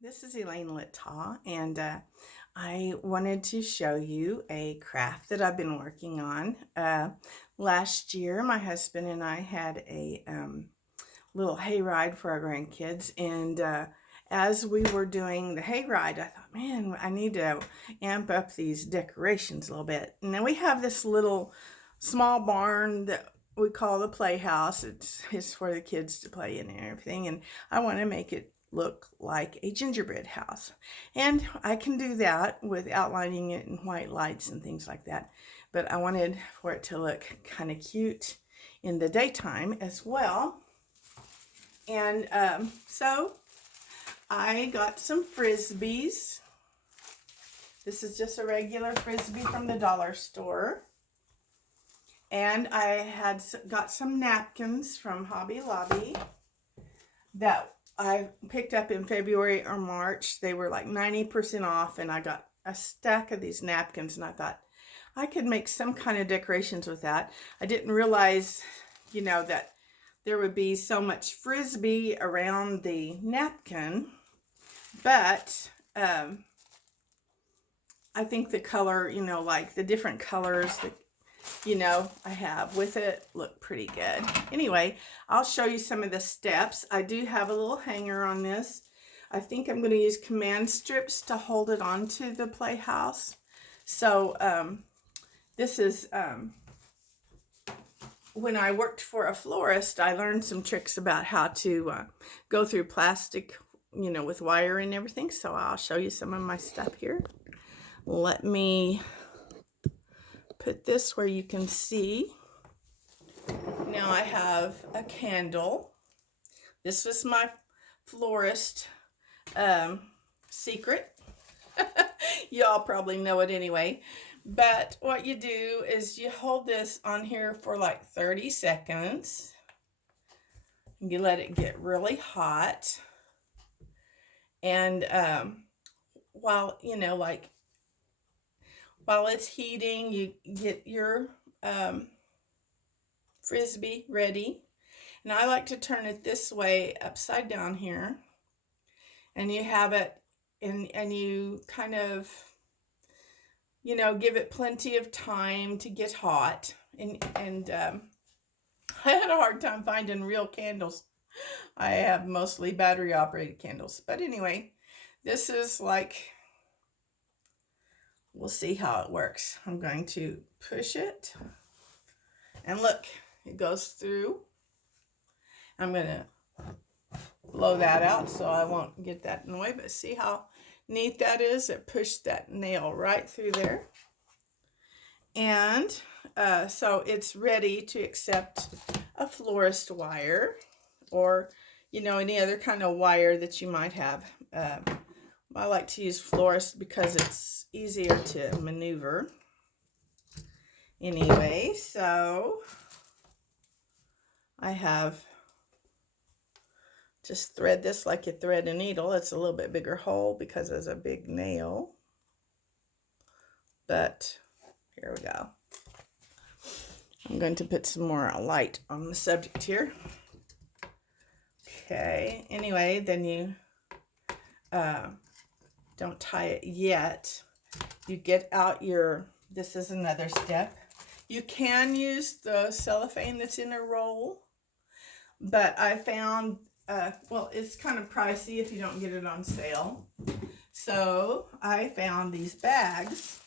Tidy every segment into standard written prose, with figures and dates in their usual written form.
This is Elaine Littaw, and I wanted to show you a craft that I've been working on. Last year, my husband and I had a little hayride for our grandkids, and as we were doing the hayride, I thought, man, I need to amp up these decorations a little bit. And then we have this little small barn that we call the playhouse. It's for the kids to play in and everything, and I want to make it look like a gingerbread house. And I can do that with outlining it in white lights and things like that. But I wanted for it to look kind of cute in the daytime as well. And so I got some Frisbees. This is just a regular Frisbee from the dollar store. And I had got some napkins from Hobby Lobby that I picked up in February or March. They were like 90% off, and I got a stack of these napkins, and I thought I could make some kind of decorations with that. I didn't realize, that there would be so much Frisbee around the napkin, but I think the color, like the different colors that I have with it look pretty good. Anyway, I'll show you some of the steps. I do have a little hanger on this. I think I'm going to use command strips to hold it onto the playhouse. So this is when I worked for a florist, I learned some tricks about how to go through plastic, with wire and everything. So I'll show you some of my stuff here. Let me put this where you can see. Now I have a candle. This was my florist secret. Y'all probably know it anyway. But what you do is you hold this on here for like 30 seconds. You let it get really hot. And while it's heating, you get your Frisbee ready. And I like to turn it this way, upside down here. And you have it, and you kind of, give it plenty of time to get hot. And I had a hard time finding real candles. I have mostly battery operated candles. But anyway, this is like, we'll see how it works. I'm going to push it. And look, it goes through. I'm going to blow that out so I won't get that in the way. But see how neat that is? It pushed that nail right through there. And so it's ready to accept a florist wire, or any other kind of wire that you might have. I like to use florist because it's easier to maneuver. Anyway, so I have just thread this like you thread a needle. It's a little bit bigger hole because there's a big nail. But here we go. I'm going to put some more light on the subject here. Okay, anyway, then you don't tie it yet. You get out this is another step. You can use the cellophane that's in a roll, but I found, it's kind of pricey if you don't get it on sale. So I found these bags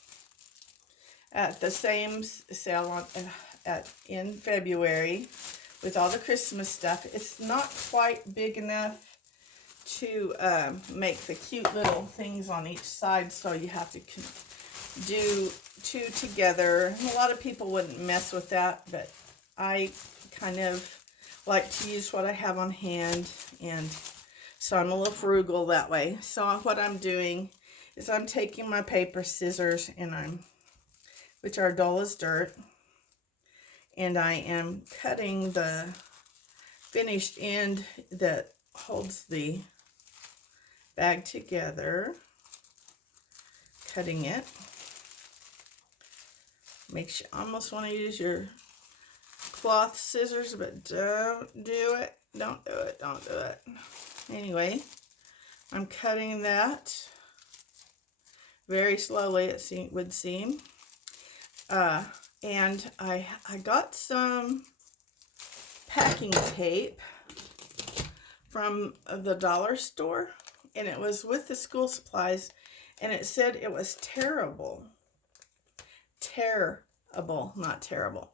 at the same sale in February with all the Christmas stuff. It's not quite big enough to make the cute little things on each side, so you have to do two together. A lot of people wouldn't mess with that, but I kind of like to use what I have on hand, and so I'm a little frugal that way. So what I'm doing is I'm taking my paper scissors, and which are dull as dirt, and I am cutting the finished end that holds the bag together. Cutting it. Make sure, almost want to use your cloth scissors, but don't do it. Don't do it. Don't do it. Anyway, I'm cutting that very slowly, it would seem. And I got some packing tape from the dollar store, and it was with the school supplies, and it said it was tearable. Tearable, not terrible.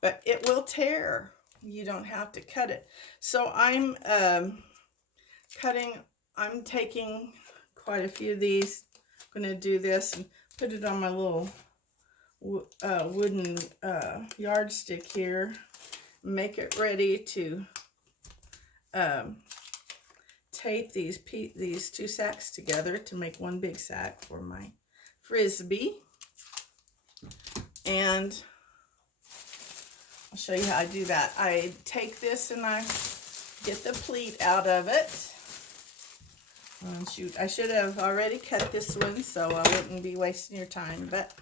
But it will tear. You don't have to cut it. So I'm I'm taking quite a few of these. I'm going to do this and put it on my little wooden yardstick here. Make it ready to tape these two sacks together to make one big sack for my Frisbee. And I'll show you how I do that. I take this and I get the pleat out of it. Shoot, I should have already cut this one so I wouldn't be wasting your time. But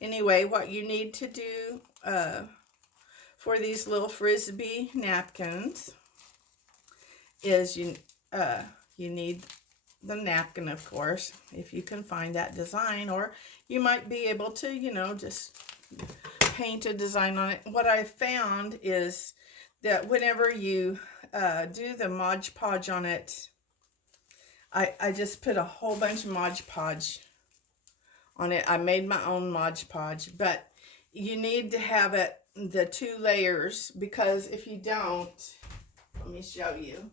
anyway, what you need to do for these little Frisbee napkins is you need the napkin, of course, if you can find that design, or you might be able to, you know, just paint a design on it. What I found is that whenever you do the Mod Podge on it, I just put a whole bunch of Mod Podge on it. I made my own Mod Podge, but you need to have it the 2 layers, because if you don't, let me show you.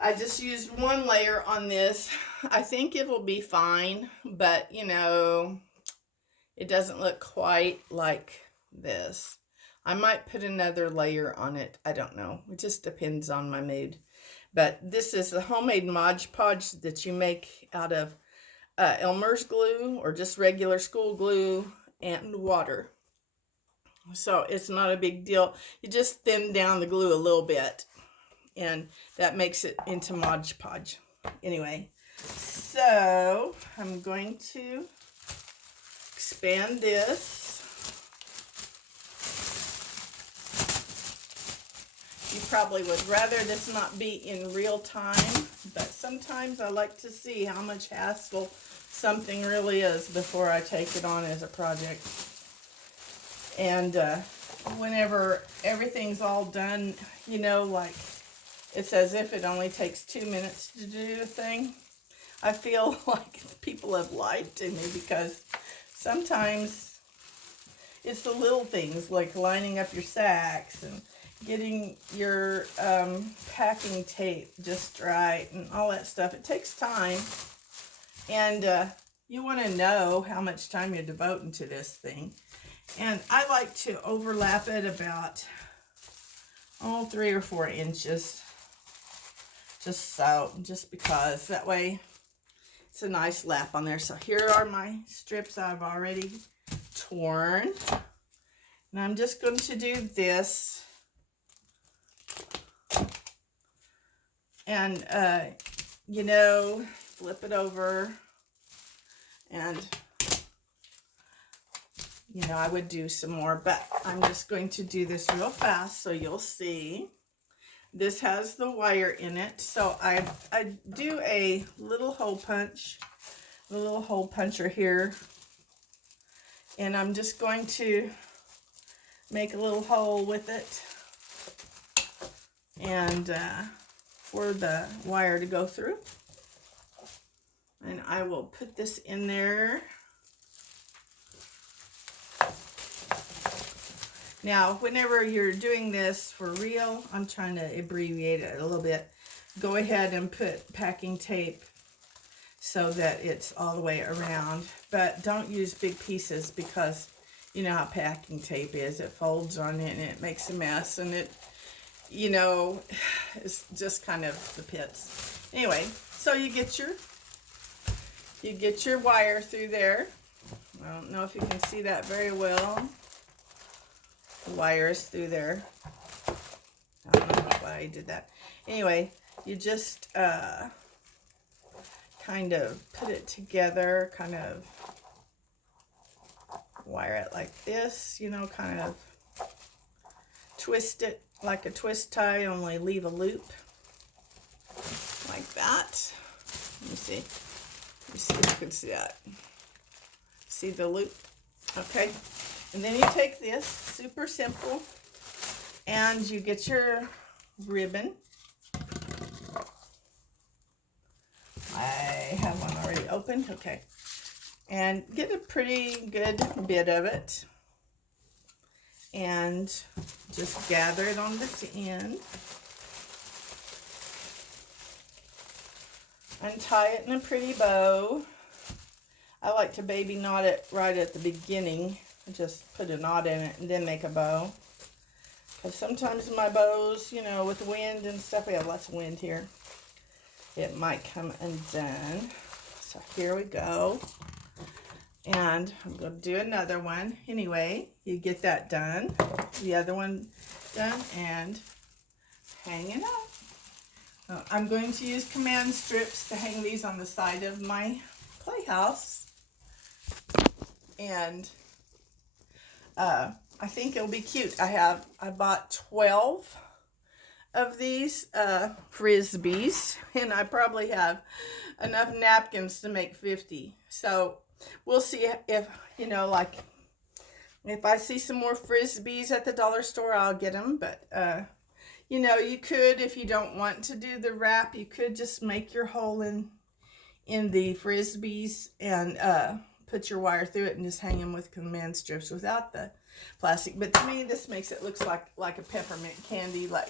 I just used 1 layer on this. I think it will be fine, but you know, it doesn't look quite like this. I might put another layer on it. I don't know. It just depends on my mood. But this is the homemade Mod Podge that you make out of Elmer's glue or just regular school glue and water. So it's not a big deal. You just thin down the glue a little bit, and that makes it into Mod Podge. Anyway, so I'm going to expand this. You probably would rather this not be in real time, but sometimes I like to see how much hassle something really is before I take it on as a project. And whenever everything's all done, you know, like it's as if it only takes 2 minutes to do a thing. I feel like people have lied to me, because sometimes it's the little things like lining up your sacks and getting your packing tape just right and all that stuff. It takes time, and you want to know how much time you're devoting to this thing. And I like to overlap it about 3 or 4 inches, just because that way it's a nice lap on there. So here are my strips I've already torn, and I'm just going to do this. And you know, flip it over, and you know, I would do some more, but I'm just going to do this real fast so you'll see. This has the wire in it, so I do a little hole punch, the little hole puncher here, and I'm just going to make a little hole with it, and for the wire to go through. And I will put this in there. Now, whenever you're doing this for real, I'm trying to abbreviate it a little bit. Go ahead and put packing tape so that it's all the way around. But don't use big pieces, because you know how packing tape is. It folds on it and it makes a mess, and it, you know, it's just kind of the pits. Anyway, so you get your wire through there. I don't know if you can see that very well. The wires through there. I don't know why I did that. Anyway, you just kind of put it together, kind of wire it like this, you know, kind of twist it like a twist tie, only leave a loop like that. Let me see. Let me see if you can see that. See the loop? Okay. And then you take this, super simple, and you get your ribbon. I have one already opened. Okay. And get a pretty good bit of it. And just gather it on this end. Untie it in a pretty bow. I like to baby knot it right at the beginning. Just put a knot in it and then make a bow. Because sometimes my bows, you know, with wind and stuff, we have lots of wind here, it might come undone. So here we go. And I'm going to do another one. Anyway, you get that done. The other one done and hang it up. I'm going to use command strips to hang these on the side of my playhouse. And I think it'll be cute. I bought 12 of these Frisbees, and I probably have enough napkins to make 50. So we'll see if, you know, like, if I see some more Frisbees at the dollar store, I'll get them. But, you know, you could, if you don't want to do the wrap, you could just make your hole in the Frisbees and put your wire through it and just hang them with command strips without the plastic. But to me, this makes it look like a peppermint candy, like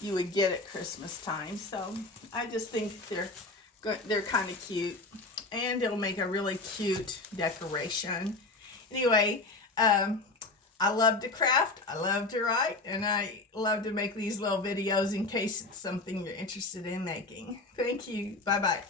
you would get at Christmas time. So I just think they're kind of cute, and it'll make a really cute decoration. Anyway, I love to craft, I love to write, and I love to make these little videos in case it's something you're interested in making. Thank you. Bye-bye.